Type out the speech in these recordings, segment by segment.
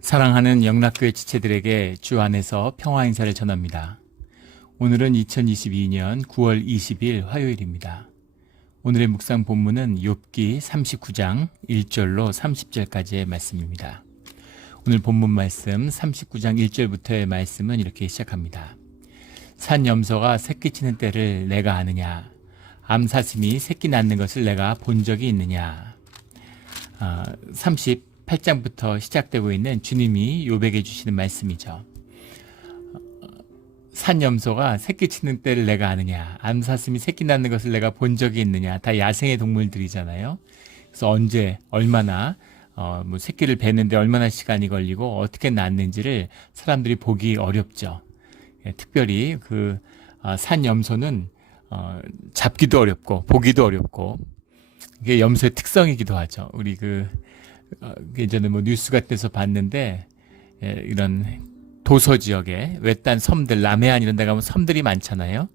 사랑하는 영락교회 지체들에게 주 안에서 평화 인사를 전합니다. 오늘은 2022년 9월 20일 화요일입니다. 오늘의 묵상 본문은 욥기 39장 1절로 30절까지의 말씀입니다. 오늘 본문 말씀 39장 1절부터의 말씀은 이렇게 시작합니다. 산 염소가 새끼 치는 때를 내가 아느냐? 암사슴이 새끼 낳는 것을 내가 본 적이 있느냐? 38장부터 시작되고 있는 주님이 욥에게 주시는 말씀이죠. 산 염소가 새끼 치는 때를 내가 아느냐? 암사슴이 새끼 낳는 것을 내가 본 적이 있느냐? 다 야생의 동물들이잖아요. 그래서 언제, 얼마나 새끼를 베는데 얼마나 시간이 걸리고 어떻게 낳는지를 사람들이 보기 어렵죠. 특별히 산 염소는 잡기도 어렵고 보기도 어렵고 이게 염소의 특성이기도 하죠. 우리 예전에 뉴스 같은 데서 봤는데 이런 도서 지역에 외딴 섬들, 남해안 이런 데 가면 섬들이 많잖아요.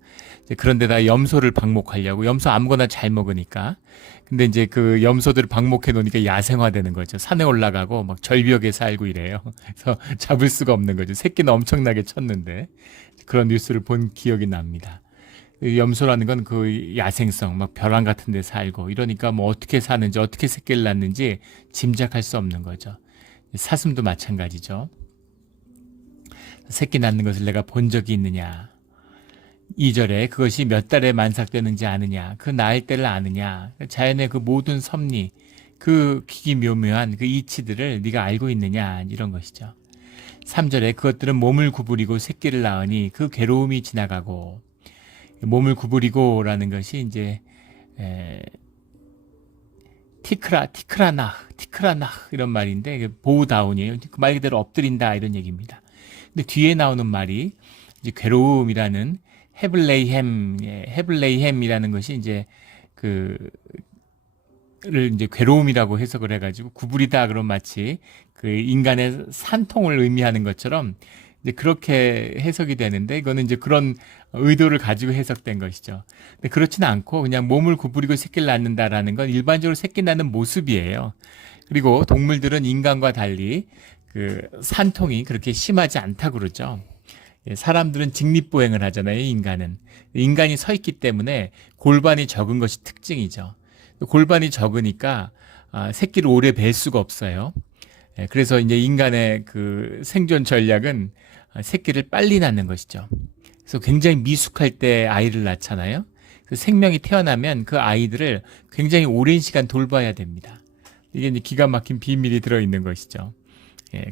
그런 데다 염소를 방목하려고, 염소 아무거나 잘 먹으니까. 근데 이제 그 염소들을 방목해 놓으니까 야생화되는 거죠. 산에 올라가고 막 절벽에 살고 이래요. 그래서 잡을 수가 없는 거죠. 새끼는 엄청나게 쳤는데. 그런 뉴스를 본 기억이 납니다. 염소라는 건 야생성, 막 벼랑 같은 데 살고 이러니까 어떻게 사는지, 어떻게 새끼를 낳는지 짐작할 수 없는 거죠. 사슴도 마찬가지죠. 새끼 낳는 것을 내가 본 적이 있느냐? 2절에 그것이 몇 달에 만삭되는지 아느냐? 그 낳을 때를 아느냐? 자연의 그 모든 섭리, 그 기기묘묘한 그 이치들을 네가 알고 있느냐? 이런 것이죠. 3절에 그것들은 몸을 구부리고 새끼를 낳으니 그 괴로움이 지나가고, 몸을 구부리고라는 것이 이제 티크라나 이런 말인데 보우다운이에요. 그 말 그대로 엎드린다 이런 얘기입니다. 근데 뒤에 나오는 말이 이제 괴로움이라는 헤블레이햄이라는 것이 이제 를 이제 괴로움이라고 해석을 해가지고 구부리다 그런 마치 그 인간의 산통을 의미하는 것처럼 이제 그렇게 해석이 되는데 이거는 이제 그런 의도를 가지고 해석된 것이죠. 근데 그렇지는 않고 그냥 몸을 구부리고 새끼를 낳는다라는 건 일반적으로 새끼 낳는 모습이에요. 그리고 동물들은 인간과 달리 산통이 그렇게 심하지 않다고 그러죠. 사람들은 직립보행을 하잖아요, 인간은. 인간이 서 있기 때문에 골반이 적은 것이 특징이죠. 골반이 적으니까 새끼를 오래 뵐 수가 없어요. 그래서 이제 인간의 생존 전략은 새끼를 빨리 낳는 것이죠. 그래서 굉장히 미숙할 때 아이를 낳잖아요. 생명이 태어나면 그 아이들을 굉장히 오랜 시간 돌봐야 됩니다. 이게 이제 기가 막힌 비밀이 들어있는 것이죠.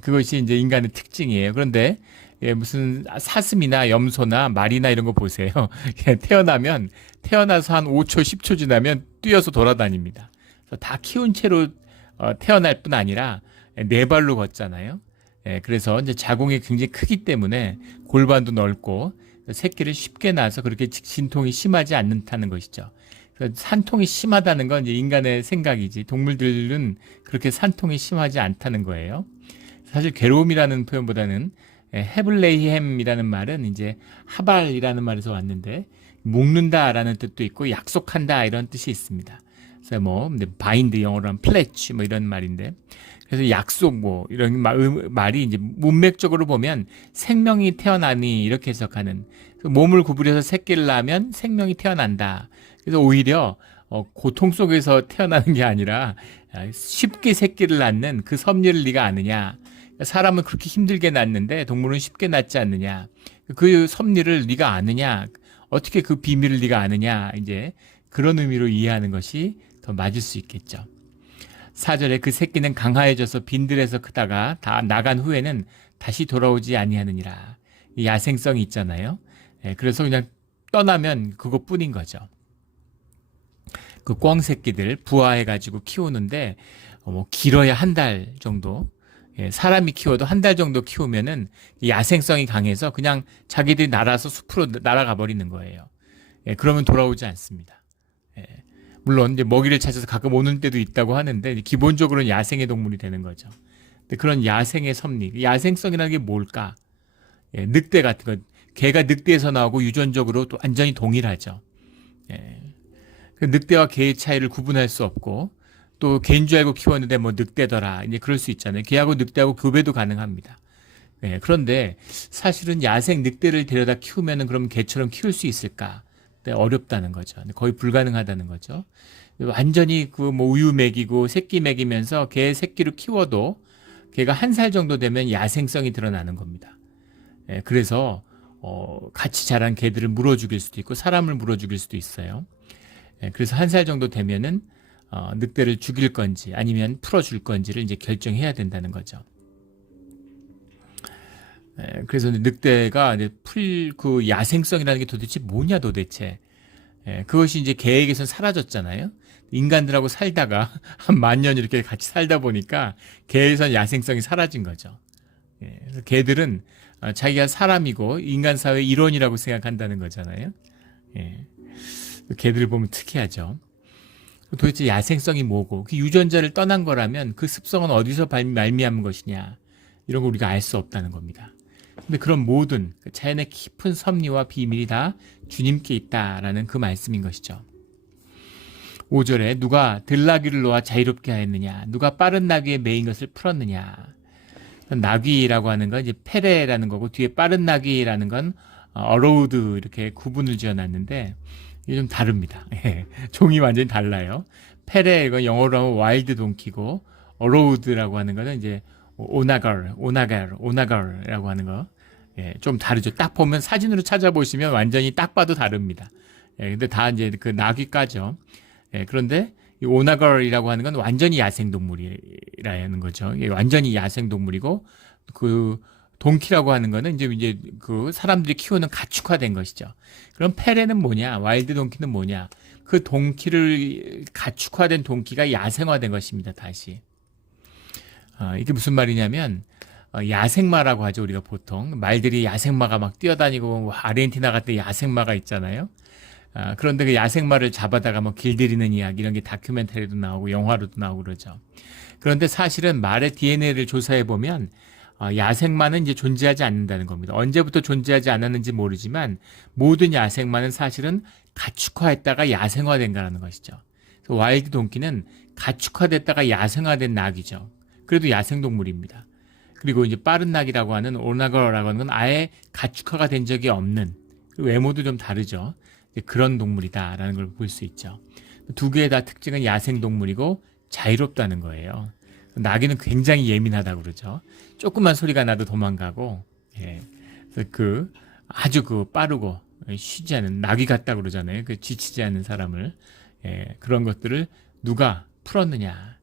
그것이 이제 인간의 특징이에요. 그런데 무슨 사슴이나 염소나 말이나 이런 거 보세요. 태어나서 한 5초, 10초 지나면 뛰어서 돌아다닙니다. 그래서 다 키운 채로 태어날 뿐 아니라 네 발로 걷잖아요. 그래서 이제 자궁이 굉장히 크기 때문에 골반도 넓고 새끼를 쉽게 낳아서 그렇게 진통이 심하지 않다는 것이죠. 산통이 심하다는 건 이제 인간의 생각이지 동물들은 그렇게 산통이 심하지 않다는 거예요. 사실 괴로움이라는 표현보다는 헤블레이햄이라는 말은 이제 하발이라는 말에서 왔는데 묶는다라는 뜻도 있고 약속한다 이런 뜻이 있습니다. 그래서 바인드 영어로 하면 플래치 이런 말인데 그래서 약속 이런 말이 이제 문맥적으로 보면 생명이 태어나니 이렇게 해석하는 몸을 구부려서 새끼를 낳으면 생명이 태어난다. 그래서 오히려 고통 속에서 태어나는 게 아니라 쉽게 새끼를 낳는 그 섭리를 네가 아느냐. 사람은 그렇게 힘들게 낳는데 동물은 쉽게 낳지 않느냐. 그 섭리를 네가 아느냐. 어떻게 그 비밀을 네가 아느냐. 이제 그런 의미로 이해하는 것이 더 맞을 수 있겠죠. 4절에 그 새끼는 강하여져서 빈들에서 크다가 다 나간 후에는 다시 돌아오지 아니하느니라. 야생성이 있잖아요. 그래서 그냥 떠나면 그것뿐인 거죠. 그 꿩 새끼들 부화해가지고 키우는데 길어야 한 달 정도. 사람이 키워도 한 달 정도 키우면은 야생성이 강해서 그냥 자기들이 날아서 숲으로 날아가 버리는 거예요. 그러면 돌아오지 않습니다. 물론 이제 먹이를 찾아서 가끔 오는 때도 있다고 하는데 기본적으로는 야생의 동물이 되는 거죠. 근데 그런 야생의 섭리, 야생성이라는 게 뭘까? 늑대 같은 거, 개가 늑대에서 나오고 유전적으로 또 완전히 동일하죠. 그 늑대와 개의 차이를 구분할 수 없고 또 개인 줄 알고 키웠는데 뭐 늑대더라. 이제 그럴 수 있잖아요. 개하고 늑대하고 교배도 가능합니다. 예, 그런데 사실은 야생 늑대를 데려다 키우면은 그럼 개처럼 키울 수 있을까? 네, 어렵다는 거죠. 거의 불가능하다는 거죠. 완전히 그 뭐 우유 먹이고 새끼 먹이면서 개 새끼를 키워도 개가 1살 정도 되면 야생성이 드러나는 겁니다. 예, 그래서 같이 자란 개들을 물어 죽일 수도 있고 사람을 물어 죽일 수도 있어요. 예, 그래서 1살 정도 되면은 늑대를 죽일 건지 아니면 풀어줄 건지를 이제 결정해야 된다는 거죠. 예, 그래서 늑대가 이제 그 야생성이라는 게 도대체 뭐냐 도대체. 예, 그것이 이제 개에게선 사라졌잖아요. 인간들하고 살다가 한 10,000년 이렇게 같이 살다 보니까 개에선 야생성이 사라진 거죠. 예, 그래서 개들은 자기가 사람이고 인간 사회의 일원이라고 생각한다는 거잖아요. 예, 개들을 보면 특이하죠. 도대체 야생성이 뭐고 그 유전자를 떠난 거라면 그 습성은 어디서 말미암은 것이냐 이런 거 우리가 알 수 없다는 겁니다. 근데 그런 모든 자연의 깊은 섭리와 비밀이 다 주님께 있다라는 그 말씀인 것이죠. 5절에 누가 들나귀를 놓아 자유롭게 하였느냐 누가 빠른 나귀에 매인 것을 풀었느냐. 나귀라고 하는 건 이제 페레라는 거고 뒤에 빠른 나귀라는 건 어로우드 이렇게 구분을 지어놨는데 이게 좀 다릅니다. 종이 완전히 달라요. 페레 이건 영어로 하면 와일드 동키고 어로우드라고 하는 거는 이제 오나걸이라고 하는 거. 예, 좀 다르죠. 딱 보면 사진으로 찾아보시면 완전히 딱 봐도 다릅니다. 예, 근데 다 이제 그 나귀과죠. 예, 그런데 이 오나걸이라고 하는 건 완전히 야생동물이라는 거죠. 예, 완전히 야생동물이고 그 동키라고 하는 거는 이제 그 사람들이 키우는 가축화된 것이죠. 그럼 페레는 뭐냐? 와일드 동키는 뭐냐? 그 동키를 가축화된 동키가 야생화된 것입니다. 다시. 이게 무슨 말이냐면 야생마라고 하죠. 우리가 보통 말들이 야생마가 막 뛰어다니고 아르헨티나 같은 야생마가 있잖아요. 그런데 그 야생마를 잡아다가 뭐 길들이는 이야기 이런 게 다큐멘터리도 나오고 영화로도 나오고 그러죠. 그런데 사실은 말의 DNA를 조사해 보면 야생마는 이제 존재하지 않는다는 겁니다. 언제부터 존재하지 않았는지 모르지만 모든 야생마는 사실은 가축화했다가 야생화된다는 것이죠. 그래서 와일드 동키는 가축화됐다가 야생화된 낙이죠. 그래도 야생동물입니다. 그리고 이제 빠른 낙이라고 하는 오나거라고 하는 건 아예 가축화가 된 적이 없는 외모도 좀 다르죠. 그런 동물이다라는 걸 볼 수 있죠. 두 개의 다 특징은 야생동물이고 자유롭다는 거예요. 나귀는 굉장히 예민하다고 그러죠. 조그만 소리가 나도 도망가고, 예. 그래서 아주 빠르고 쉬지 않은 나귀 같다고 그러잖아요. 지치지 않는 사람을. 예. 그런 것들을 누가 풀었느냐.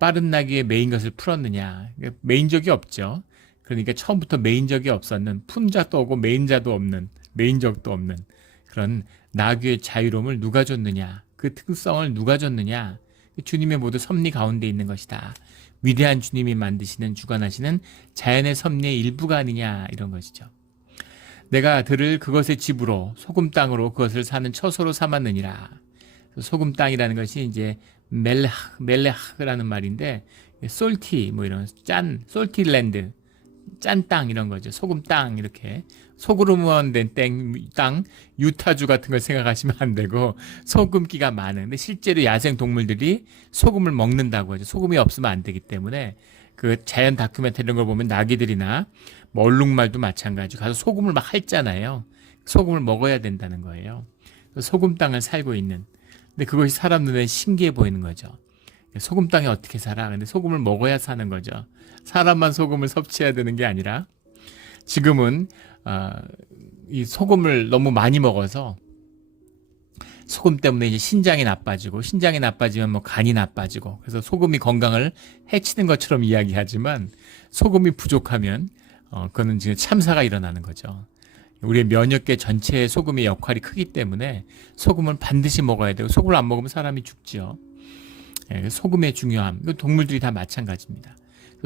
빠른 나귀에 매인 것을 풀었느냐. 매인 적이 없죠. 그러니까 처음부터 매인 적이 없었는 품자도 없고 매인 적도 없는 그런 나귀의 자유로움을 누가 줬느냐. 그 특성을 누가 줬느냐. 주님의 모두 섭리 가운데 있는 것이다. 위대한 주님이 만드시는 주관하시는 자연의 섭리의 일부가 아니냐 이런 것이죠. 내가 들을 그것의 집으로 소금 땅으로 그것을 사는 처소로 삼았느니라. 소금 땅이라는 것이 이제 멜레하라는 말인데 솔티 뭐 이런 솔티랜드 짠 땅 이런 거죠. 소금 땅 이렇게 소금으로 된 땅 유타주 같은 걸 생각하시면 안 되고 소금기가 많은. 근데 실제로 야생 동물들이 소금을 먹는다고 하죠. 소금이 없으면 안 되기 때문에 그 자연 다큐멘터리 이런 걸 보면 나귀들이나 뭐 얼룩말도 마찬가지고 가서 소금을 막 핥잖아요. 소금을 먹어야 된다는 거예요. 소금 땅을 살고 있는. 근데 그것이 사람 눈에 신기해 보이는 거죠. 소금 땅에 어떻게 살아? 근데 소금을 먹어야 사는 거죠. 사람만 소금을 섭취해야 되는 게 아니라 지금은 이 소금을 너무 많이 먹어서 소금 때문에 이제 신장이 나빠지면 뭐 간이 나빠지고 그래서 소금이 건강을 해치는 것처럼 이야기하지만 소금이 부족하면 그거는 지금 참사가 일어나는 거죠. 우리의 면역계 전체의 소금의 역할이 크기 때문에 소금을 반드시 먹어야 되고 소금을 안 먹으면 사람이 죽죠. 소금의 중요함, 동물들이 다 마찬가지입니다.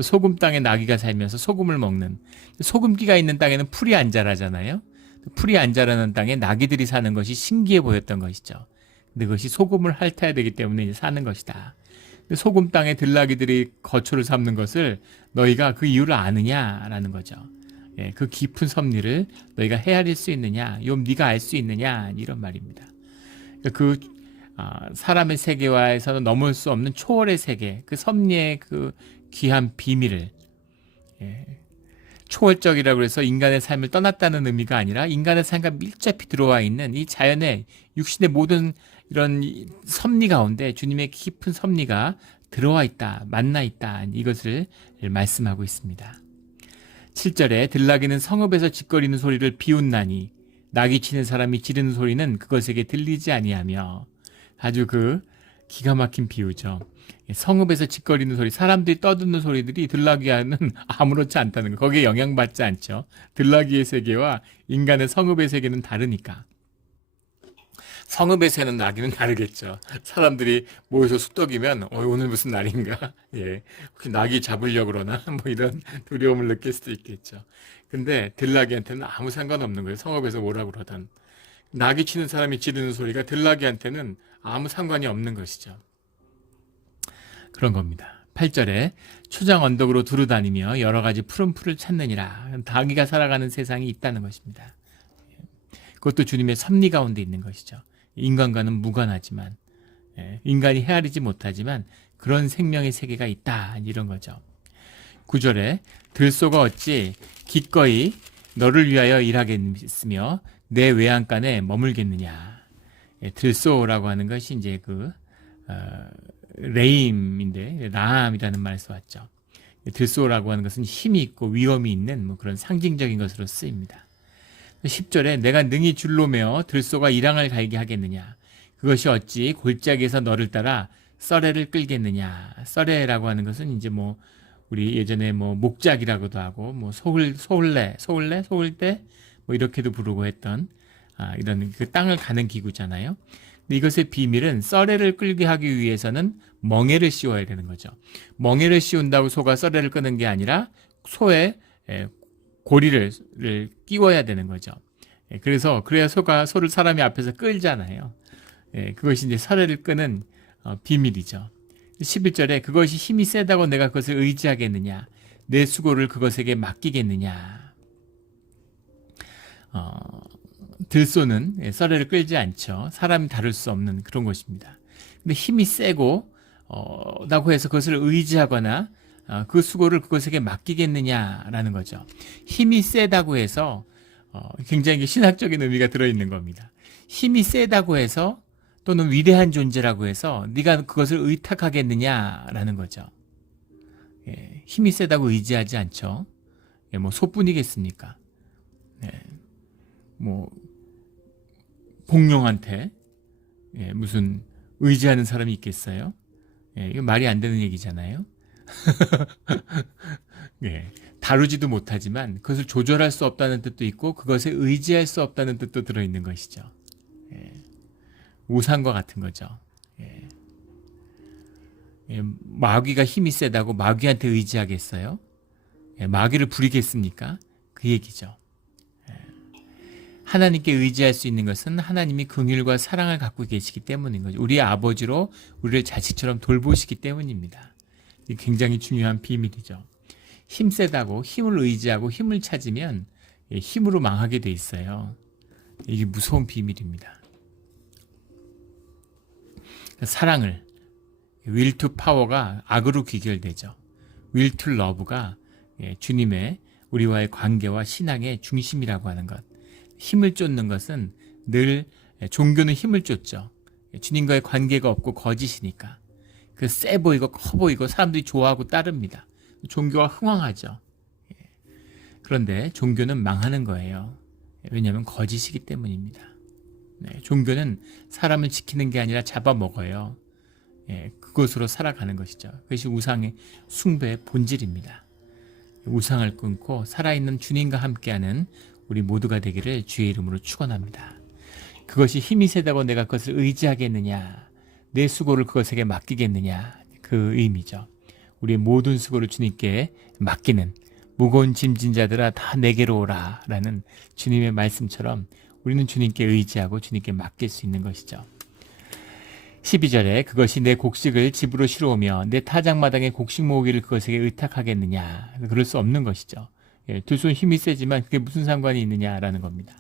소금 땅에 나귀가 살면서 소금을 먹는 소금기가 있는 땅에는 풀이 안 자라잖아요. 풀이 안 자라는 땅에 나귀들이 사는 것이 신기해 보였던 것이죠. 근데 그것이 소금을 핥아야 되기 때문에 이제 사는 것이다. 소금 땅에 들나귀들이 거처를 삼는 것을 너희가 그 이유를 아느냐라는 거죠. 그 깊은 섭리를 너희가 헤아릴 수 있느냐, 네가 알 수 있느냐 이런 말입니다. 그 사람의 세계와에서는 넘을 수 없는 초월의 세계, 그 섭리의 그 귀한 비밀을, 초월적이라고 해서 인간의 삶을 떠났다는 의미가 아니라 인간의 삶과 밀접히 들어와 있는 이 자연의 육신의 모든 이런 섭리 가운데 주님의 깊은 섭리가 들어와 있다, 만나 있다, 이것을 말씀하고 있습니다. 7절에 들나귀는 성읍에서 짓거리는 소리를 비웃나니 낙이 치는 사람이 지르는 소리는 그것에게 들리지 아니하며. 아주 기가 막힌 비유죠. 성읍에서 짓거리는 소리, 사람들이 떠드는 소리들이 들나귀와는 아무렇지 않다는 거. 거기에 영향받지 않죠. 들나귀의 세계와 인간의 성읍의 세계는 다르니까. 성읍에서는 나귀는 다르겠죠. 사람들이 모여서 수덕이면 오늘 무슨 날인가? 혹시 나귀 잡으려고 그러나? 뭐 이런 두려움을 느낄 수도 있겠죠. 근데 들나귀한테는 아무 상관없는 거예요. 성읍에서 뭐라 그러던. 나귀 치는 사람이 지르는 소리가 들나귀한테는 아무 상관이 없는 것이죠. 그런 겁니다. 8절에 초장 언덕으로 두루다니며 여러 가지 푸른 풀을 찾느니라. 닭이가 살아가는 세상이 있다는 것입니다. 그것도 주님의 섭리 가운데 있는 것이죠. 인간과는 무관하지만, 인간이 헤아리지 못하지만 그런 생명의 세계가 있다, 이런 거죠. 9절에 들소가 어찌 기꺼이 너를 위하여 일하겠으며 내 외양간에 머물겠느냐. 들소라고 하는 것이 이제 레임인데 라함이라는 말에서 왔죠. 들소라고 하는 것은 힘이 있고 위엄이 있는 뭐 그런 상징적인 것으로 쓰입니다. 10절에 내가 능히 줄로 매어 들소가 이랑을 갈게 하겠느냐. 그것이 어찌 골짜기에서 너를 따라 썰애를 끌겠느냐. 썰애라고 하는 것은 이제 뭐 우리 예전에 뭐 목작이라고도 하고 뭐 소울대 뭐 이렇게도 부르고 했던 이런 그 땅을 가는 기구잖아요. 근데 이것의 비밀은 썰애를 끌게 하기 위해서는 멍에를 씌워야 되는 거죠. 멍에를 씌운다고 소가 썰애를 끄는 게 아니라 소의 고리를 끼워야 되는 거죠. 그래야 소를 사람이 앞에서 끌잖아요. 그것이 이제 썰애를 끄는 비밀이죠. 11절에 그것이 힘이 세다고 내가 그것을 의지하겠느냐. 내 수고를 그것에게 맡기겠느냐. 들소는 썰애를 끌지 않죠. 사람이 다룰 수 없는 그런 것입니다. 근데 힘이 세고 라고 해서 그것을 의지하거나 그 수고를 그것에게 맡기겠느냐라는 거죠. 힘이 세다고 해서 굉장히 신학적인 의미가 들어있는 겁니다. 힘이 세다고 해서 또는 위대한 존재라고 해서 네가 그것을 의탁하겠느냐라는 거죠. 힘이 세다고 의지하지 않죠. 뭐 소뿐이겠습니까? 뭐 공룡한테 무슨 의지하는 사람이 있겠어요? 이거 말이 안 되는 얘기잖아요. 다루지도 못하지만 그것을 조절할 수 없다는 뜻도 있고 그것에 의지할 수 없다는 뜻도 들어있는 것이죠. 우상과 같은 거죠. 마귀가 힘이 세다고 마귀한테 의지하겠어요? 마귀를 부리겠습니까? 그 얘기죠. 하나님께 의지할 수 있는 것은 하나님이 긍휼과 사랑을 갖고 계시기 때문인 거죠. 우리의 아버지로 우리를 자식처럼 돌보시기 때문입니다. 이게 굉장히 중요한 비밀이죠. 힘 세다고 힘을 의지하고 힘을 찾으면 힘으로 망하게 돼 있어요. 이게 무서운 비밀입니다. 사랑을 will to power가 악으로 귀결되죠. will to love가 주님의 우리와의 관계와 신앙의 중심이라고 하는 것. 힘을 쫓는 것은 늘 종교는 힘을 쫓죠. 주님과의 관계가 없고 거짓이니까. 그 세 보이고 커 보이고 사람들이 좋아하고 따릅니다. 종교가 흥왕하죠. 그런데 종교는 망하는 거예요. 왜냐하면 거짓이기 때문입니다. 종교는 사람을 지키는 게 아니라 잡아먹어요. 그것으로 살아가는 것이죠. 그것이 우상의 숭배의 본질입니다. 우상을 끊고 살아있는 주님과 함께하는 우리 모두가 되기를 주의 이름으로 축원합니다. 그것이 힘이 세다고 내가 그것을 의지하겠느냐, 내 수고를 그것에게 맡기겠느냐, 그 의미죠. 우리의 모든 수고를 주님께 맡기는 무거운 짐진 자들아 다 내게로 오라 라는 주님의 말씀처럼 우리는 주님께 의지하고 주님께 맡길 수 있는 것이죠. 12절에 그것이 내 곡식을 집으로 실어오며 내 타작마당에 곡식 모으기를 그것에게 의탁하겠느냐. 그럴 수 없는 것이죠. 들소는 힘이 세지만 그게 무슨 상관이 있느냐라는 겁니다.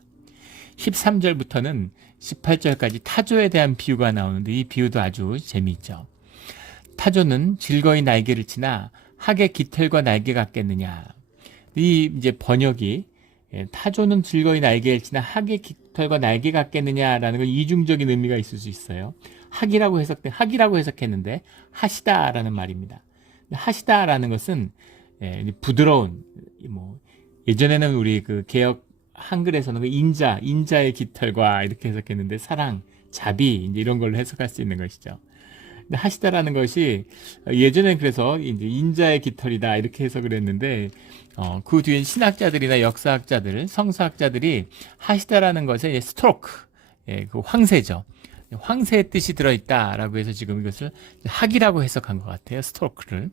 13절부터는 18절까지 타조에 대한 비유가 나오는데 이 비유도 아주 재미있죠. 타조는 즐거이 날개를 치나 학의 깃털과 날개 같겠느냐. 이 이제 번역이 타조는 즐거이 날개를 치나 학의 깃털과 날개 같겠느냐라는 건 이중적인 의미가 있을 수 있어요. 학이라고 해석했는데 하시다라는 말입니다. 하시다라는 것은 부드러운 뭐 예전에는 우리 그 개역 한글에서는 그 인자의 깃털과 이렇게 해석했는데 사랑, 자비 이제 이런 걸로 해석할 수 있는 것이죠. 근데 하시다라는 것이 예전엔 그래서 이제 인자의 깃털이다 이렇게 해석을 했는데 그 뒤엔 신학자들이나 역사학자들, 성서학자들이 하시다라는 것에 스트로크, 그 황새죠. 황새의 뜻이 들어있다라고 해서 지금 이것을 학이라고 해석한 것 같아요. 스트로크를.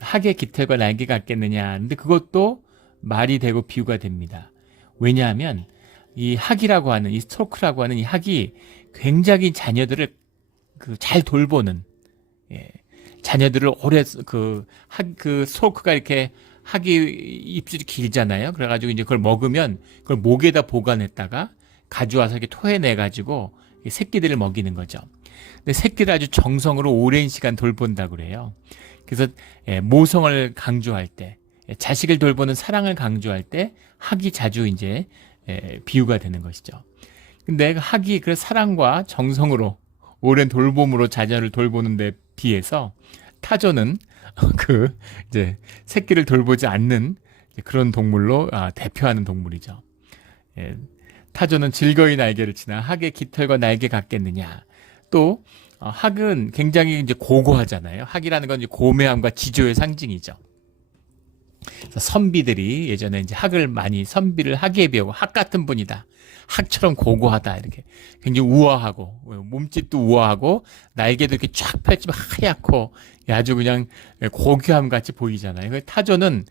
학의 깃털과 날개 같겠느냐. 근데 그것도 말이 되고 비유가 됩니다. 왜냐하면 이 학이라고 하는 이 스트로크라고 하는 이 학이 굉장히 자녀들을 잘 돌보는 자녀들을 오래 그 스트로크가 이렇게 학이 입술이 길잖아요. 그래가지고 이제 그걸 먹으면 그걸 목에다 보관했다가 가져와서 이렇게 토해내 가지고 새끼들을 먹이는 거죠. 근데 새끼를 아주 정성으로 오랜 시간 돌본다고 그래요. 그래서 모성을 강조할 때, 자식을 돌보는 사랑을 강조할 때 학이 자주 이제 비유가 되는 것이죠. 근데 학이 그 사랑과 정성으로 오랜 돌봄으로 자녀를 돌보는 데 비해서 타조는 그 이제 새끼를 돌보지 않는 그런 동물로 대표하는 동물이죠. 타조는 즐거이 날개를 치나 학의 깃털과 날개 같겠느냐. 또 학은 굉장히 이제 고고하잖아요. 학이라는 건 이제 고매함과 지조의 상징이죠. 그래서 선비들이 예전에 이제 학을 많이 선비를 학에 비하고 학 같은 분이다. 학처럼 고고하다. 이렇게 굉장히 우아하고 몸짓도 우아하고 날개도 이렇게 쫙 펼치면 하얗고 아주 그냥 고귀함 같이 보이잖아요. 타조는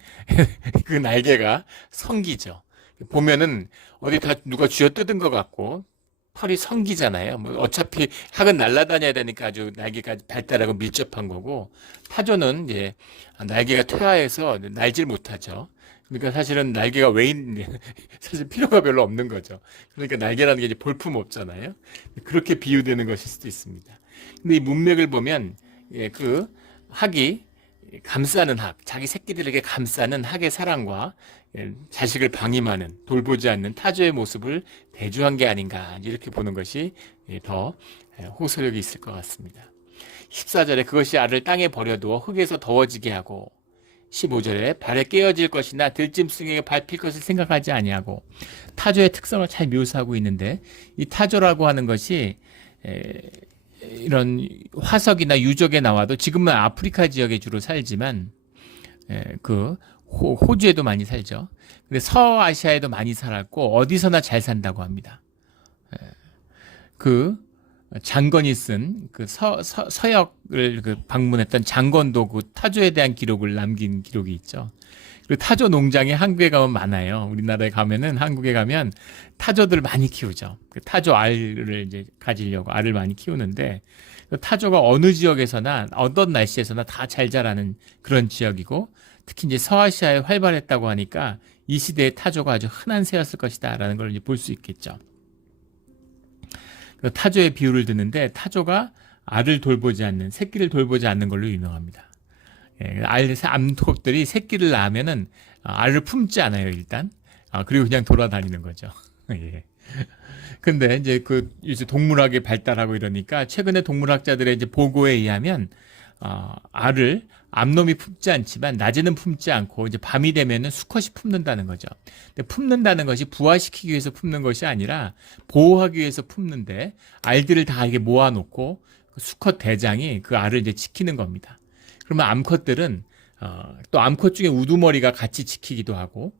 그 날개가 성기죠. 보면은 어디 다 누가 쥐어뜯은 것 같고 털이 성기잖아요. 뭐 어차피 학은 날아다녀야 되니까 아주 날개가 발달하고 밀접한 거고 타조는 이제 날개가 퇴화해서 날질 못하죠. 그러니까 사실은 날개가 왜 있는 사실 필요가 별로 없는 거죠. 그러니까 날개라는 게 이제 볼품 없잖아요. 그렇게 비유되는 것일 수도 있습니다. 근데 이 문맥을 보면 그 학이 감싸는 학, 자기 새끼들에게 감싸는 학의 사랑과 자식을 방임하는, 돌보지 않는 타조의 모습을 대조한 게 아닌가 이렇게 보는 것이 더 호소력이 있을 것 같습니다. 14절에 그것이 알을 땅에 버려두어 흙에서 더워지게 하고 15절에 발에 깨어질 것이나 들짐승에게 밟힐 것을 생각하지 아니하고 타조의 특성을 잘 묘사하고 있는데 이 타조라고 하는 것이 이런 화석이나 유적에 나와도 지금은 아프리카 지역에 주로 살지만 그 호주에도 많이 살죠. 근데 서아시아에도 많이 살았고 어디서나 잘 산다고 합니다. 그 장건이 쓴 그 서역을 방문했던 장건도 그 타조에 대한 기록을 남긴 기록이 있죠. 그리고 타조 농장이 한국에 가면 많아요. 우리나라에 가면은 한국에 가면 타조들을 많이 키우죠. 그 타조 알을 이제 가지려고 알을 많이 키우는데 타조가 어느 지역에서나 어떤 날씨에서나 다 잘 자라는 그런 지역이고 특히 이제 서아시아에 활발했다고 하니까 이 시대에 타조가 아주 흔한 새였을 것이다라는 걸 이제 볼 수 있겠죠. 타조의 비유를 듣는데 타조가 알을 돌보지 않는 새끼를 돌보지 않는 걸로 유명합니다. 암컷들이 새끼를 낳으면은 알을 품지 않아요 일단. 그리고 그냥 돌아다니는 거죠. 예. 근데 이제 이제 동물학이 발달하고 이러니까 최근에 동물학자들의 이제 보고에 의하면 알을 암놈이 품지 않지만 낮에는 품지 않고 이제 밤이 되면은 수컷이 품는다는 거죠. 근데 품는다는 것이 부화시키기 위해서 품는 것이 아니라 보호하기 위해서 품는데 알들을 다 이게 모아놓고 수컷 대장이 그 알을 이제 지키는 겁니다. 그러면 암컷들은 또 암컷 중에 우두머리가 같이 지키기도 하고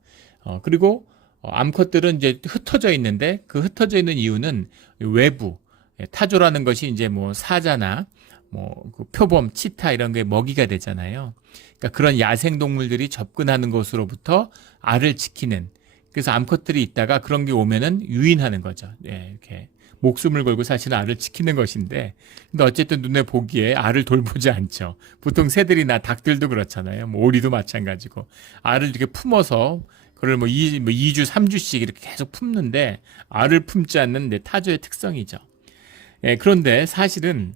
그리고 암컷들은 이제 흩어져 있는데 그 흩어져 있는 이유는 외부 타조라는 것이 이제 뭐 사자나 그 표범, 치타 이런 게 먹이가 되잖아요. 그러니까 그런 야생 동물들이 접근하는 곳으로부터 알을 지키는. 그래서 암컷들이 있다가 그런 게 오면은 유인하는 거죠. 이렇게 목숨을 걸고 사실은 알을 지키는 것인데, 근데 어쨌든 눈에 보기에 알을 돌보지 않죠. 보통 새들이나 닭들도 그렇잖아요. 오리도 마찬가지고 알을 이렇게 품어서 그걸 뭐 2주, 3주씩 이렇게 계속 품는데 알을 품지 않는 타조의 특성이죠. 예, 그런데 사실은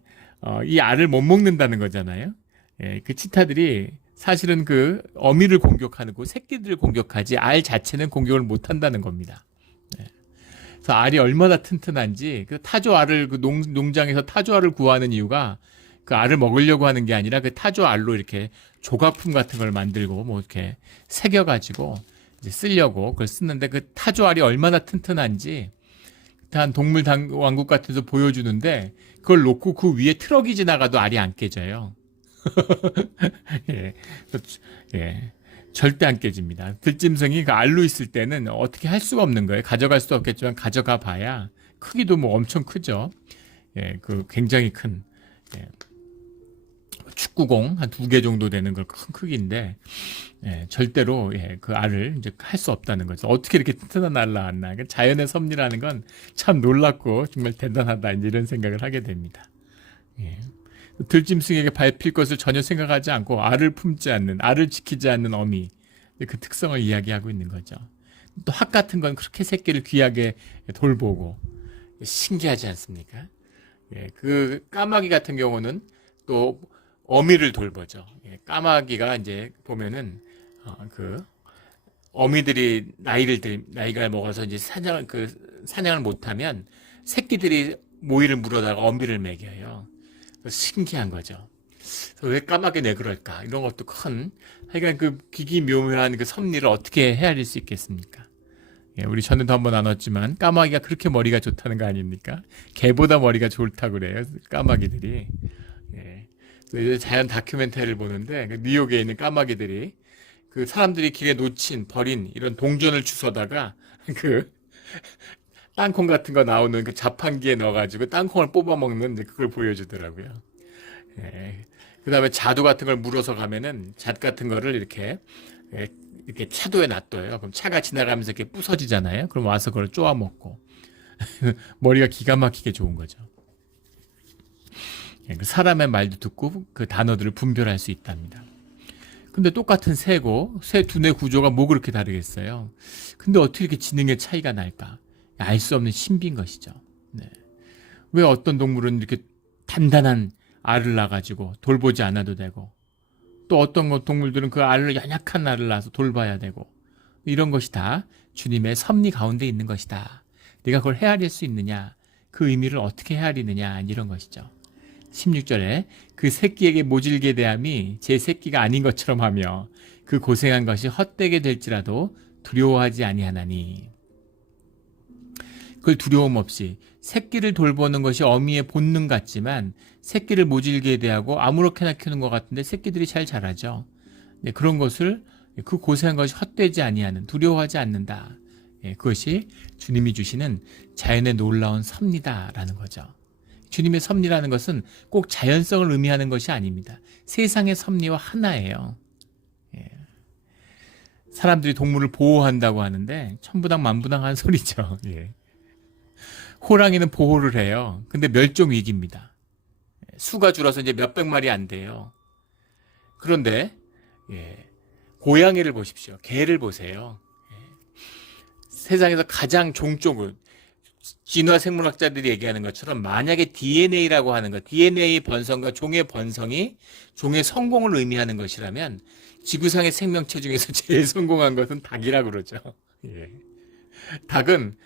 이 알을 못 먹는다는 거잖아요. 예, 그 치타들이 사실은 그 어미를 공격하고 새끼들을 공격하지 알 자체는 공격을 못 한다는 겁니다. 예. 그래서 알이 얼마나 튼튼한지 그 타조 알을 그 농장에서 타조 알을 구하는 이유가 그 알을 먹으려고 하는 게 아니라 그 타조 알로 이렇게 조각품 같은 걸 만들고 뭐 이렇게 새겨가지고 이제 쓰려고 그걸 쓰는데 그 타조 알이 얼마나 튼튼한지 한 동물 왕국 같은 데서 보여주는데 그걸 놓고 그 위에 트럭이 지나가도 알이 안 깨져요. 예, 예, 절대 안 깨집니다. 들짐승이 그 알로 있을 때는 어떻게 할 수가 없는 거예요. 가져갈 수도 없겠지만 가져가 봐야 크기도 뭐 엄청 크죠. 예, 그 굉장히 큰 예, 축구공 한 2개 정도 되는 걸 큰 크기인데 예, 절대로 예, 그 알을 이제 할 수 없다는 거죠. 어떻게 이렇게 튼튼한 알을 낳았나? 그러니까 자연의 섭리라는 건 참 놀랍고 정말 대단하다 이제 이런 생각을 하게 됩니다. 예. 들짐승에게 밟힐 것을 전혀 생각하지 않고 알을 품지 않는, 알을 지키지 않는 어미 그 특성을 이야기하고 있는 거죠. 또 학 같은 건 그렇게 새끼를 귀하게 돌보고 신기하지 않습니까? 예, 그 까마귀 같은 경우는 또 어미를 돌보죠. 예, 까마귀가 이제 보면은 그 어미들이 나이가 먹어서 이제 사냥을 못하면 새끼들이 모이를 물어다가 어미를 먹여요. 신기한 거죠. 왜 까마귀는 왜 그럴까? 이런 것도 큰 하여간 그 기기묘묘한 그 섭리를 어떻게 헤아릴 수 있겠습니까? 예, 우리 전에도 한번 나눴지만 까마귀가 그렇게 머리가 좋다는 거 아닙니까? 개보다 머리가 좋다고 그래요. 까마귀들이. 예. 자연 다큐멘터리를 보는데 그 뉴욕에 있는 까마귀들이 그 사람들이 길에 버린 이런 동전을 주워다가 그 땅콩 같은 거 나오는 그 자판기에 넣어가지고 땅콩을 뽑아 먹는 그걸 보여주더라고요. 예. 그 다음에 자두 같은 걸 물어서 가면은 잣 같은 거를 이렇게 차도에 놔둬요. 그럼 차가 지나가면서 이렇게 부서지잖아요. 그럼 와서 그걸 쪼아 먹고 머리가 기가 막히게 좋은 거죠. 예. 그 사람의 말도 듣고 그 단어들을 분별할 수 있답니다. 근데 똑같은 새고 새 두뇌 구조가 뭐 그렇게 다르겠어요. 근데 어떻게 이렇게 지능의 차이가 날까? 알 수 없는 신비인 것이죠. 네. 왜 어떤 동물은 이렇게 단단한 알을 낳아가지고 돌보지 않아도 되고 또 어떤 동물들은 그 연약한 알을 낳아서 돌봐야 되고 이런 것이 다 주님의 섭리 가운데 있는 것이다. 네가 그걸 헤아릴 수 있느냐? 그 의미를 어떻게 헤아리느냐? 이런 것이죠. 16절에 그 새끼에게 모질게 대함이 제 새끼가 아닌 것처럼 하며 그 고생한 것이 헛되게 될지라도 두려워하지 아니하나니. 그걸 두려움 없이 새끼를 돌보는 것이 어미의 본능 같지만 새끼를 모질게 대하고 아무렇게나 키우는 것 같은데 새끼들이 잘 자라죠. 네, 그런 것을 그 고생한 것이 헛되지 아니하는, 두려워하지 않는다. 예, 그것이 주님이 주시는 자연의 놀라운 섭리다라는 거죠. 주님의 섭리라는 것은 꼭 자연성을 의미하는 것이 아닙니다. 세상의 섭리와 하나예요. 예. 사람들이 동물을 보호한다고 하는데 천부당 만부당한 소리죠. 예. 호랑이는 보호를 해요. 근데 멸종 위기입니다. 수가 줄어서 이제 몇백 마리 안 돼요. 그런데 고양이를 보십시오. 개를 보세요. 세상에서 가장 종쪽은 진화 생물학자들이 얘기하는 것처럼 만약에 DNA라고 하는 것, DNA 번성과 종의 번성이 종의 성공을 의미하는 것이라면 지구상의 생명체 중에서 제일 성공한 것은 닭이라고 그러죠. 예. 닭은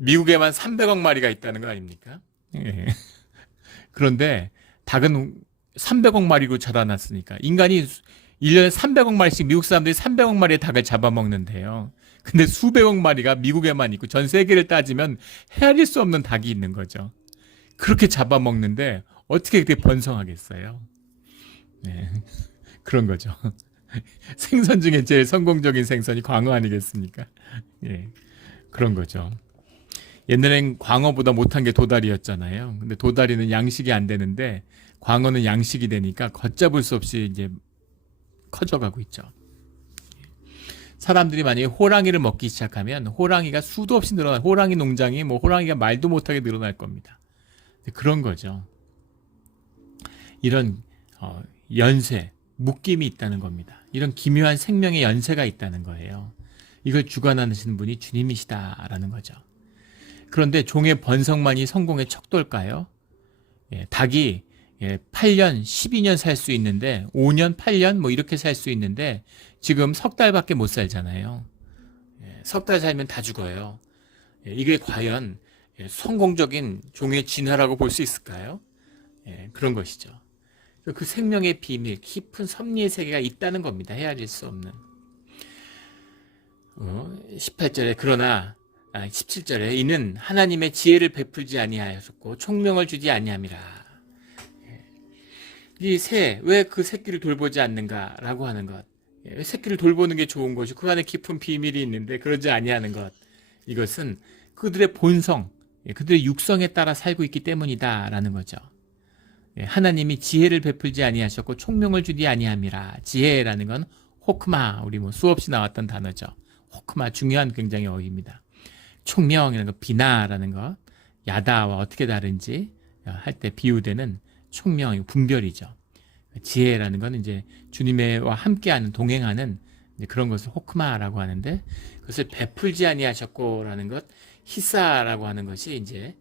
미국에만 300억 마리가 있다는 거 아닙니까? 예. 그런데 닭은 300억 마리로 자라났으니까 인간이 1년에 300억 마리씩 미국 사람들이 300억 마리의 닭을 잡아먹는데요. 근데 수백억 마리가 미국에만 있고 전 세계를 따지면 헤아릴 수 없는 닭이 있는 거죠. 그렇게 잡아먹는데 어떻게 그렇게 번성하겠어요? 네. 그런 거죠. 생선 중에 제일 성공적인 생선이 광어 아니겠습니까? 예. 그런 거죠. 옛날엔 광어보다 못한 게 도다리였잖아요. 근데 도다리는 양식이 안 되는데 광어는 양식이 되니까 걷잡을 수 없이 이제 커져가고 있죠. 사람들이 만약에 호랑이를 먹기 시작하면 호랑이가 수도 없이 늘어날, 호랑이 농장이 뭐 호랑이가 말도 못하게 늘어날 겁니다. 그런 거죠. 이런 연쇄, 묶임이 있다는 겁니다. 이런 기묘한 생명의 연세가 있다는 거예요. 이걸 주관하시는 분이 주님이시다라는 거죠. 그런데 종의 번성만이 성공의 척도일까요? 닭이 8년, 12년 살 수 있는데 5년, 8년 뭐 이렇게 살 수 있는데 지금 석 달밖에 못 살잖아요. 석 달 살면 다 죽어요. 이게 과연 성공적인 종의 진화라고 볼 수 있을까요? 그런 것이죠. 그 생명의 비밀, 깊은 섭리의 세계가 있다는 겁니다. 헤아릴 수 없는. 18절에 그러나 17절에 이는 하나님의 지혜를 베풀지 아니하였고 총명을 주지 아니함이라. 이 새, 왜 그 새끼를 돌보지 않는가라고 하는 것. 새끼를 돌보는 게 좋은 것이 그 안에 깊은 비밀이 있는데 그러지 아니하는 것. 이것은 그들의 본성, 그들의 육성에 따라 살고 있기 때문이다라는 거죠. 하나님이 지혜를 베풀지 아니하셨고 총명을 주지 아니함이라. 지혜라는 건 호크마, 우리 뭐 수없이 나왔던 단어죠. 호크마, 중요한 굉장히 어휘입니다. 총명이라는 거, 비나라는 것, 야다와 어떻게 다른지 할 때 비유되는 총명, 분별이죠. 지혜라는 건 이제 주님과 함께하는, 동행하는 그런 것을 호크마라고 하는데, 그것을 베풀지 아니하셨고라는 것, 히사라고 하는 것이 이제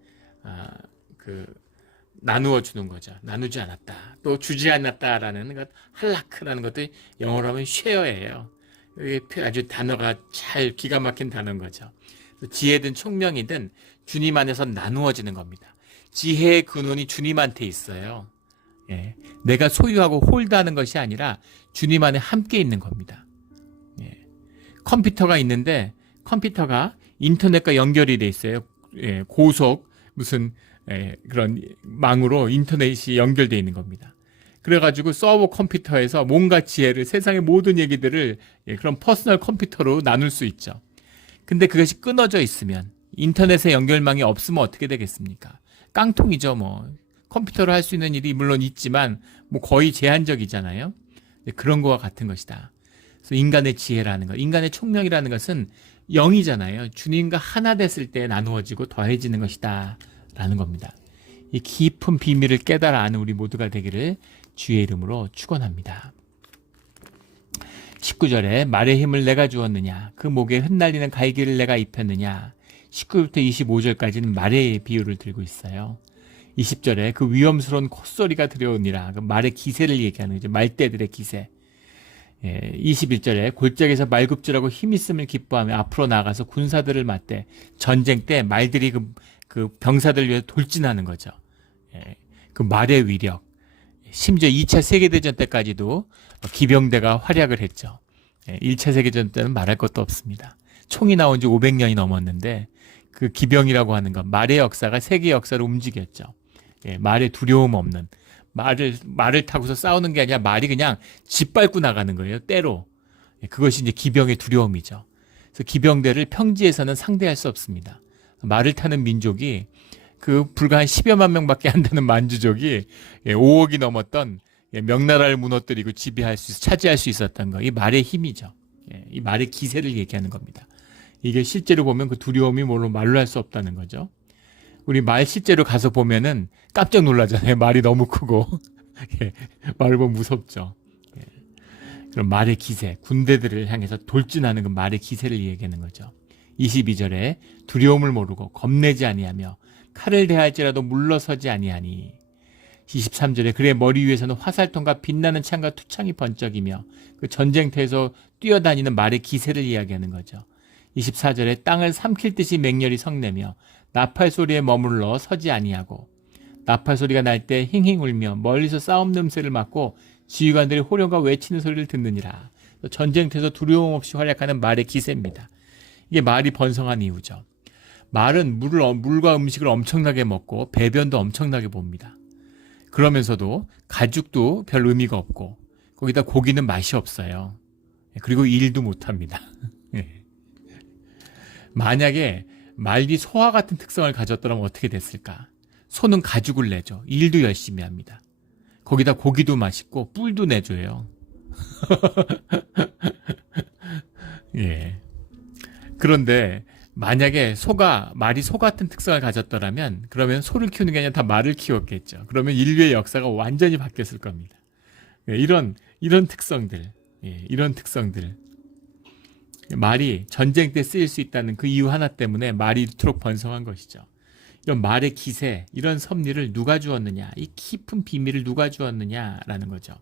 나누어 주는 거죠. 나누지 않았다. 또 주지 않았다라는 것, 할라크라는 것도 영어로 하면 쉐어예요. 이게 아주 단어가 잘 기가 막힌 단어인 거죠. 지혜든 총명이든 주님 안에서 나누어지는 겁니다. 지혜의 근원이 주님한테 있어요. 내가 소유하고 홀드하는 것이 아니라 주님 안에 함께 있는 겁니다. 컴퓨터가 있는데 컴퓨터가 인터넷과 연결이 돼 있어요. 고속 무슨 그런 망으로 인터넷이 연결되어 있는 겁니다. 그래가지고 서버 컴퓨터에서 뭔가 지혜를, 세상의 모든 얘기들을 그런 퍼스널 컴퓨터로 나눌 수 있죠. 근데 그것이 끊어져 있으면, 인터넷의 연결망이 없으면 어떻게 되겠습니까? 깡통이죠. 뭐 컴퓨터로 할 수 있는 일이 물론 있지만 뭐 거의 제한적이잖아요. 그런 거와 같은 것이다. 그래서 인간의 지혜라는 것, 인간의 총명이라는 것은 영이잖아요. 주님과 하나 됐을 때 나누어지고 더해지는 것이다 라는 겁니다. 이 깊은 비밀을 깨달아 아는 우리 모두가 되기를 주의 이름으로 축원합니다. 19절에 말의 힘을 내가 주었느냐, 그 목에 흩날리는 갈기를 내가 입혔느냐. 19절부터 25절까지는 말의 비유를 들고 있어요. 20절에 그 위험스러운 콧소리가 들려오니라. 그 말의 기세를 얘기하는 거죠. 말대들의 기세. 21절에 골짜기에서 말굽질하고 힘있음을 기뻐하며 앞으로 나가서 군사들을 맞대. 전쟁 때 말들이 그 병사들을 위해 돌진하는 거죠. 그 말의 위력. 심지어 2차 세계대전 때까지도 기병대가 활약을 했죠. 1차 세계대전 때는 말할 것도 없습니다. 총이 나온 지 500년이 넘었는데 그 기병이라고 하는 것, 말의 역사가 세계 역사를 움직였죠. 말에 두려움 없는, 말을 타고서 싸우는 게 아니라 말이 그냥 짓밟고 나가는 거예요. 때로. 그것이 이제 기병의 두려움이죠. 그래서 기병대를 평지에서는 상대할 수 없습니다. 말을 타는 민족이 그 불과 한 10여만 명밖에 안 되는 만주족이 5억이 넘었던 명나라를 무너뜨리고 차지할 수 있었던 거. 이 말의 힘이죠. 이 말의 기세를 얘기하는 겁니다. 이게 실제로 보면 그 두려움이 말로 할 수 없다는 거죠. 우리 말 실제로 가서 보면은 깜짝 놀라잖아요. 말이 너무 크고. 말을 보면 무섭죠. 그럼 말의 기세, 군대들을 향해서 돌진하는 그 말의 기세를 얘기하는 거죠. 22절에 두려움을 모르고 겁내지 아니하며 칼을 대할지라도 물러서지 아니하니. 23절에 그의 머리 위에서는 화살통과 빛나는 창과 투창이 번쩍이며 그 전쟁터에서 뛰어다니는 말의 기세를 이야기하는 거죠. 24절에 땅을 삼킬 듯이 맹렬히 성내며 나팔 소리에 머물러 서지 아니하고, 나팔 소리가 날 때 힝힝 울며 멀리서 싸움 냄새를 맡고 지휘관들이 호령과 외치는 소리를 듣느니라. 전쟁터에서 두려움 없이 활약하는 말의 기세입니다. 이게 말이 번성한 이유죠. 말은 물과 음식을 엄청나게 먹고 배변도 엄청나게 봅니다. 그러면서도 가죽도 별 의미가 없고 거기다 고기는 맛이 없어요. 그리고 일도 못합니다. 만약에 말이 소와 같은 특성을 가졌더라면 어떻게 됐을까? 소는 가죽을 내죠. 일도 열심히 합니다. 거기다 고기도 맛있고 뿔도 내줘요. 그런데 만약에 말이 소 같은 특성을 가졌더라면 그러면 소를 키우는 게 아니라 다 말을 키웠겠죠. 그러면 인류의 역사가 완전히 바뀌었을 겁니다. 이런 이런 특성들, 이런 특성들. 말이 전쟁 때 쓰일 수 있다는 그 이유 하나 때문에 말이 이토록 번성한 것이죠. 이런 말의 기세, 이런 섭리를 누가 주었느냐, 이 깊은 비밀을 누가 주었느냐라는 거죠.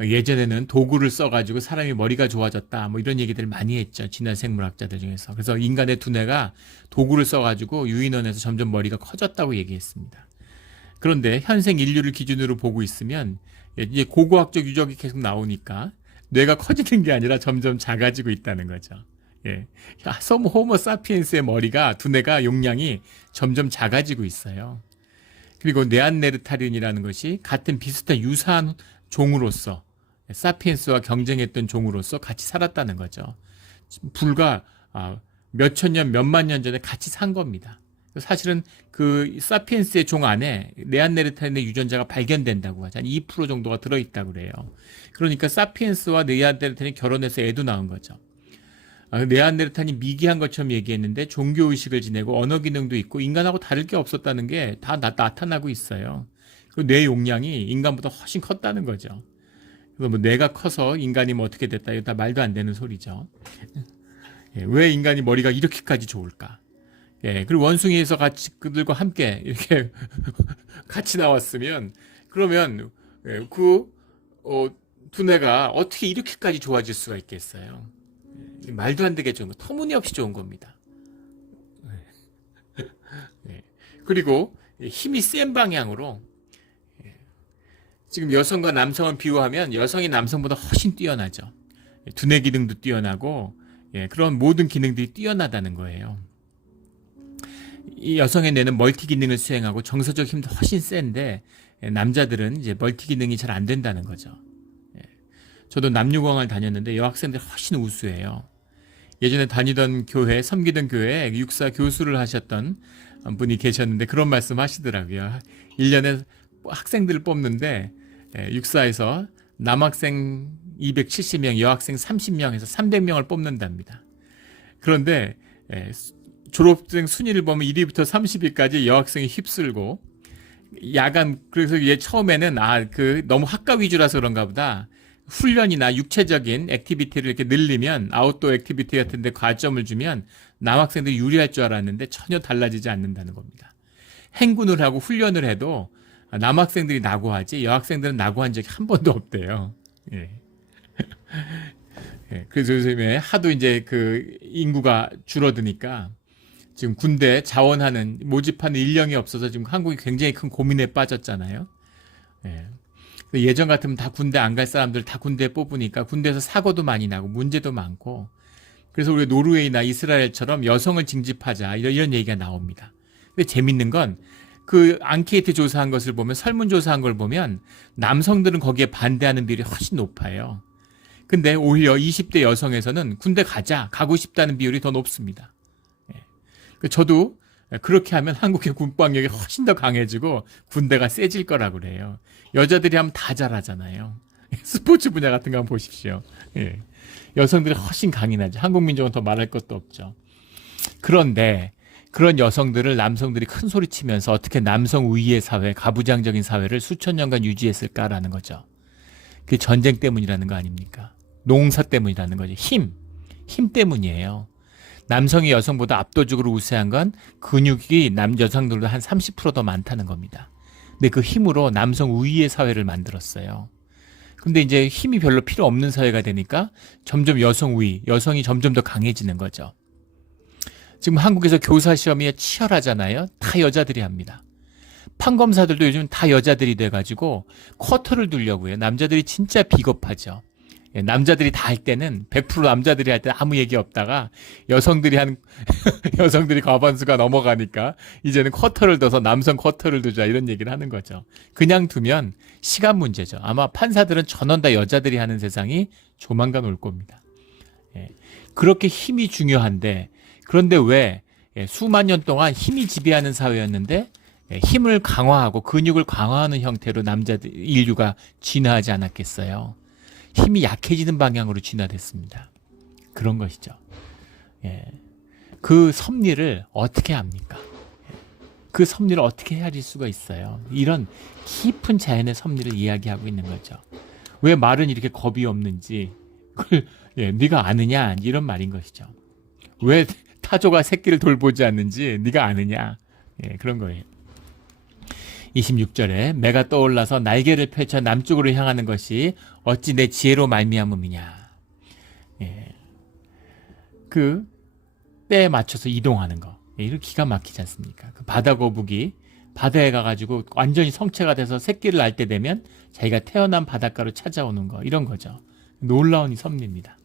예전에는 도구를 써가지고 사람이 머리가 좋아졌다, 뭐 이런 얘기들을 많이 했죠. 진화 생물학자들 중에서. 그래서 인간의 두뇌가 도구를 써가지고 유인원에서 점점 머리가 커졌다고 얘기했습니다. 그런데 현생 인류를 기준으로 보고 있으면 이제 고고학적 유적이 계속 나오니까 뇌가 커지는 게 아니라 점점 작아지고 있다는 거죠. 호모 사피엔스의 머리가, 두뇌가 용량이 점점 작아지고 있어요. 그리고 네안데르탈인이라는 것이 같은 비슷한 유사한 종으로서, 사피엔스와 경쟁했던 종으로서 같이 살았다는 거죠. 불과 몇천 년, 몇만 년 전에 같이 산 겁니다. 사실은 그 사피엔스의 종 안에 네안데르탈인의 유전자가 발견된다고 하죠. 한 2% 정도가 들어있다고 그래요. 그러니까 사피엔스와 네안데르탈인이 결혼해서 애도 낳은 거죠. 네안데르탈인이 미개한 것처럼 얘기했는데 종교의식을 지내고 언어 기능도 있고 인간하고 다를 게 없었다는 게 다 나타나고 있어요. 그 뇌 용량이 인간보다 훨씬 컸다는 거죠. 그래서 뭐 뇌가 커서 인간이 뭐 어떻게 됐다, 이거 다 말도 안 되는 소리죠. 왜 인간이 머리가 이렇게까지 좋을까? 그리고 원숭이에서 같이 그들과 함께 이렇게 같이 나왔으면, 그러면 두뇌가 어떻게 이렇게까지 좋아질 수가 있겠어요? 말도 안 되게 좋은 거, 터무니없이 좋은 겁니다. 그리고 힘이 센 방향으로, 지금 여성과 남성을 비유하면 여성이 남성보다 훨씬 뛰어나죠. 두뇌 기능도 뛰어나고, 그런 모든 기능들이 뛰어나다는 거예요. 이 여성의 뇌는 멀티 기능을 수행하고 정서적 힘도 훨씬 센데, 남자들은 이제 멀티 기능이 잘 안 된다는 거죠. 저도 남유공학을 다녔는데 여학생들이 훨씬 우수해요. 예전에 다니던 교회, 섬기던 교회에 육사 교수를 하셨던 분이 계셨는데 그런 말씀 하시더라고요. 1년에 학생들을 뽑는데 육사에서 남학생 270명, 여학생 30명 해서 300명을 뽑는답니다. 그런데 졸업생 순위를 보면 1위부터 30위까지 여학생이 휩쓸고, 그래서 얘 처음에는 너무 학과 위주라서 그런가 보다, 훈련이나 육체적인 액티비티를 이렇게 늘리면, 아웃도어 액티비티 같은 데 과점을 주면 남학생들이 유리할 줄 알았는데 전혀 달라지지 않는다는 겁니다. 행군을 하고 훈련을 해도 남학생들이 낙오하지 여학생들은 낙오한 적이 한 번도 없대요. 그래서 요즘에 하도 이제 그 인구가 줄어드니까 지금 군대 자원하는, 모집하는 인력이 없어서 지금 한국이 굉장히 큰 고민에 빠졌잖아요. 예전 같으면 다 군대 안 갈 사람들 다 군대에 뽑으니까 군대에서 사고도 많이 나고 문제도 많고, 그래서 우리 노르웨이나 이스라엘처럼 여성을 징집하자, 이런 얘기가 나옵니다. 근데 재밌는 건 그 앙케이트 조사한 것을 보면, 설문조사한 걸 보면 남성들은 거기에 반대하는 비율이 훨씬 높아요. 근데 오히려 20대 여성에서는 군대 가고 싶다는 비율이 더 높습니다. 저도 그렇게 하면 한국의 군방력이 훨씬 더 강해지고 군대가 세질 거라고 그래요. 여자들이 하면 다 잘하잖아요. 스포츠 분야 같은 거 한번 보십시오. 여성들이 훨씬 강인하죠. 한국 민족은 더 말할 것도 없죠. 그런데 그런 여성들을 남성들이 큰 소리 치면서 어떻게 남성 우위의 사회, 가부장적인 사회를 수천 년간 유지했을까라는 거죠. 그게 전쟁 때문이라는 거 아닙니까? 농사 때문이라는 거죠. 힘 때문이에요. 남성이 여성보다 압도적으로 우세한 건 근육이 여성들보다 한 30% 더 많다는 겁니다. 근데 그 힘으로 남성 우위의 사회를 만들었어요. 근데 이제 힘이 별로 필요 없는 사회가 되니까 점점 여성 우위, 여성이 점점 더 강해지는 거죠. 지금 한국에서 교사 시험이 치열하잖아요. 다 여자들이 합니다. 판검사들도 요즘 다 여자들이 돼가지고 쿼터를 두려고 해요. 남자들이 진짜 비겁하죠. 남자들이 다 할 때는 100% 남자들이 할 때 아무 얘기 없다가 여성들이 과반수가 넘어가니까 이제는 쿼터를 둬서 남성 쿼터를 두자, 이런 얘기를 하는 거죠. 그냥 두면 시간 문제죠. 아마 판사들은 전원 다 여자들이 하는 세상이 조만간 올 겁니다. 그렇게 힘이 중요한데, 그런데 왜 수만 년 동안 힘이 지배하는 사회였는데 힘을 강화하고 근육을 강화하는 형태로 인류가 진화하지 않았겠어요? 힘이 약해지는 방향으로 진화됐습니다. 그런 것이죠. 그 섭리를 어떻게 합니까? 그 섭리를 어떻게 헤아릴 수가 있어요? 이런 깊은 자연의 섭리를 이야기하고 있는 거죠. 왜 말은 이렇게 겁이 없는지 그걸 네가 아느냐 이런 말인 것이죠. 왜 타조가 새끼를 돌보지 않는지 네가 아느냐 그런 거예요. 26절에 매가 떠올라서 날개를 펼쳐 남쪽으로 향하는 것이 어찌 내 지혜로 말미암음이냐. 그 때에 맞춰서 이동하는 거. 이거 기가 막히지 않습니까? 그 바다 거북이 바다에 가가지고 완전히 성체가 돼서 새끼를 낳을 때 되면 자기가 태어난 바닷가로 찾아오는 거 이런 거죠. 놀라운 이 섭리입니다.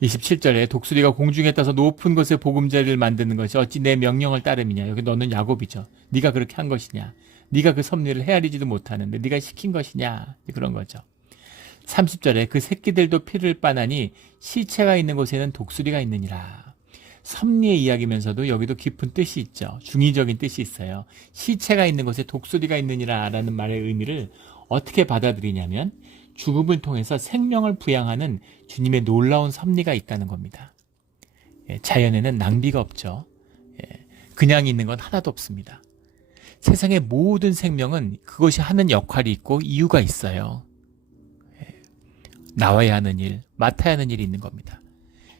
27절에 독수리가 공중에 떠서 높은 곳에 보금자리를 만드는 것이 어찌 내 명령을 따름이냐. 여기 너는 야곱이죠. 네가 그렇게 한 것이냐. 네가 그 섭리를 헤아리지도 못하는데 네가 시킨 것이냐. 그런 거죠. 30절에 그 새끼들도 피를 빠나니 시체가 있는 곳에는 독수리가 있느니라. 섭리의 이야기면서도 여기도 깊은 뜻이 있죠. 중의적인 뜻이 있어요. 시체가 있는 곳에 독수리가 있느니라 라는 말의 의미를 어떻게 받아들이냐면 죽음을 통해서 생명을 부양하는 주님의 놀라운 섭리가 있다는 겁니다. 자연에는 낭비가 없죠. 그냥 있는 건 하나도 없습니다. 세상의 모든 생명은 그것이 하는 역할이 있고 이유가 있어요. 나와야 하는 일, 맡아야 하는 일이 있는 겁니다.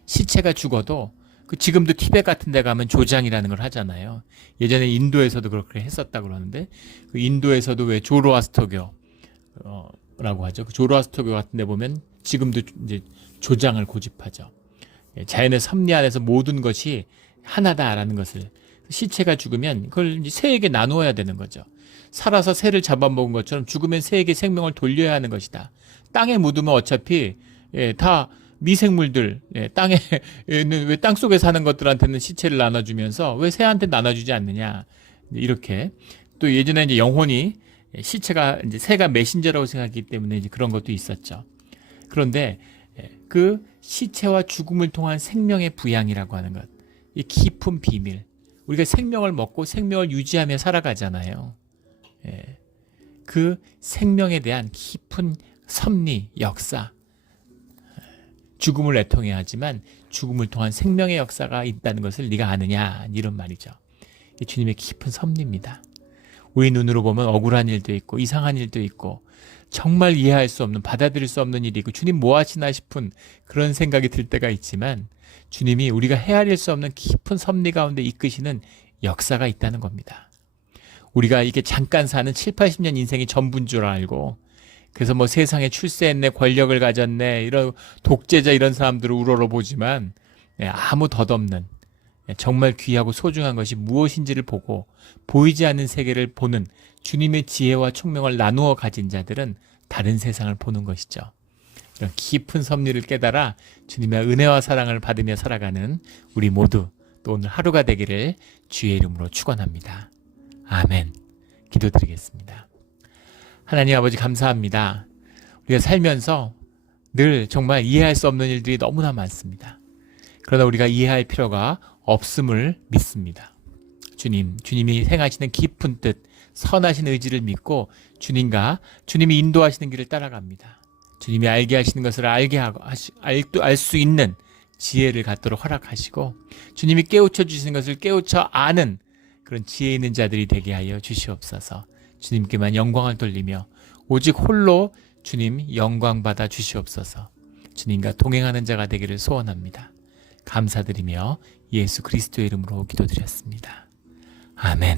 시체가 죽어도 지금도 티베트 같은 데 가면 조장이라는 걸 하잖아요. 예전에 인도에서도 그렇게 했었다고 그러는데 그 인도에서도 왜 조로아스터교 라고 하죠. 그 조로아스터교 같은 데 보면 지금도 이제 조장을 고집하죠. 자연의 섭리 안에서 모든 것이 하나다라는 것을 시체가 죽으면 그걸 이제 새에게 나누어야 되는 거죠. 살아서 새를 잡아먹은 것처럼 죽으면 새에게 생명을 돌려야 하는 것이다. 땅에 묻으면 어차피 다 미생물들 땅에 왜 땅속에 사는 것들한테는 시체를 나눠주면서 왜 새한테 나눠주지 않느냐 이렇게 또 예전에 이제 영혼이 시체가 이제 새가 메신저라고 생각하기 때문에 이제 그런 것도 있었죠. 그런데 그 시체와 죽음을 통한 생명의 부양이라고 하는 것, 이 깊은 비밀. 우리가 생명을 먹고 생명을 유지하며 살아가잖아요. 그 생명에 대한 깊은 섭리, 역사. 죽음을 애통해야 하지만 죽음을 통한 생명의 역사가 있다는 것을 네가 아느냐 이런 말이죠. 이 주님의 깊은 섭리입니다. 우리 눈으로 보면 억울한 일도 있고 이상한 일도 있고 정말 이해할 수 없는 받아들일 수 없는 일이 있고 주님 뭐 하시나 싶은 그런 생각이 들 때가 있지만 주님이 우리가 헤아릴 수 없는 깊은 섭리 가운데 이끄시는 역사가 있다는 겁니다. 우리가 이게 잠깐 사는 7, 80년 인생이 전부인 줄 알고 그래서 뭐 세상에 출세했네 권력을 가졌네 이런 독재자 이런 사람들을 우러러보지만 아무 덧없는 정말 귀하고 소중한 것이 무엇인지를 보고 보이지 않는 세계를 보는 주님의 지혜와 총명을 나누어 가진 자들은 다른 세상을 보는 것이죠. 이런 깊은 섭리를 깨달아 주님의 은혜와 사랑을 받으며 살아가는 우리 모두 또 오늘 하루가 되기를 주의 이름으로 축원합니다. 아멘. 기도드리겠습니다. 하나님 아버지 감사합니다. 우리가 살면서 늘 정말 이해할 수 없는 일들이 너무나 많습니다. 그러나 우리가 이해할 필요가 없음을 믿습니다. 주님이 행하시는 깊은 뜻, 선하신 의지를 믿고 주님이 인도하시는 길을 따라갑니다. 주님이 알게 하시는 것을 알게 하고 알 수 있는 지혜를 갖도록 허락하시고 주님이 깨우쳐 주시는 것을 깨우쳐 아는 그런 지혜 있는 자들이 되게 하여 주시옵소서. 주님께만 영광을 돌리며 오직 홀로 주님 영광 받아 주시옵소서. 주님과 동행하는 자가 되기를 소원합니다. 감사드리며 예수 그리스도의 이름으로 기도드렸습니다. 아멘.